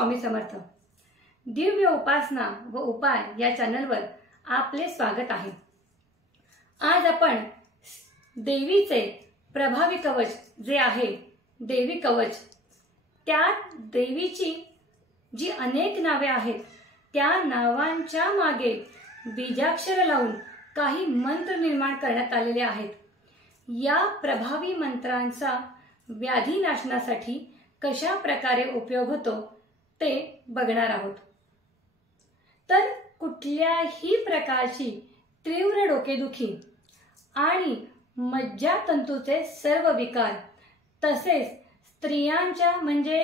स्वामी समर्थ। दिव्य उपासना व उपाय या चॅनलवर आपले स्वागत आहे। आज आपण देवीचे प्रभावी कवच जे आहे देवी कवच, त्या देवीची जी अनेक नावे आहेत त्या नावांच्या मागे बीजाक्षर लावून काही मंत्र निर्माण करण्यात आलेले आहेत। या प्रभावी मंत्रांचा व्याधी नाशनासाठी कशा प्रकारे उपयोग होतो ते बघणार आहोत। तर कुठल्याही प्रकारची तीव्र डोकेदुखी आणि मज्जातंतूचे सर्व विकार, तसेच स्त्रियांच्या म्हणजे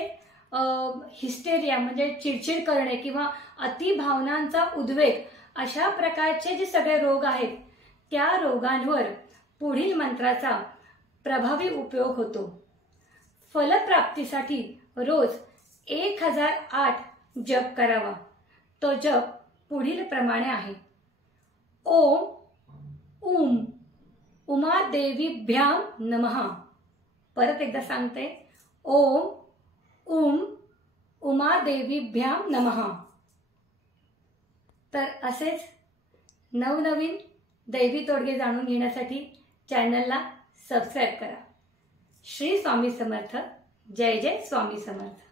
हिस्टेरिया म्हणजे चिडचिड करणे किंवा अतिभावनांचा उद्वेग, अशा प्रकारचे जे सगळे रोग आहेत त्या रोगांवर पुढील मंत्राचा प्रभावी उपयोग होतो। फलप्राप्तीसाठी रोज 1008 जप करावा। तो जप पुढील प्रमाणे आहे। ओम उम उमादेवीभ्याम नमः। परत एकदा सांगते, ओम उम उमादेवीभ्याम नमः। तर असेच नवनवीन दैवी तोडगे जाणून घेण्यासाठी चॅनलला सबस्क्राइब करा। श्री स्वामी समर्थ। जय जय स्वामी समर्थ।